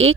1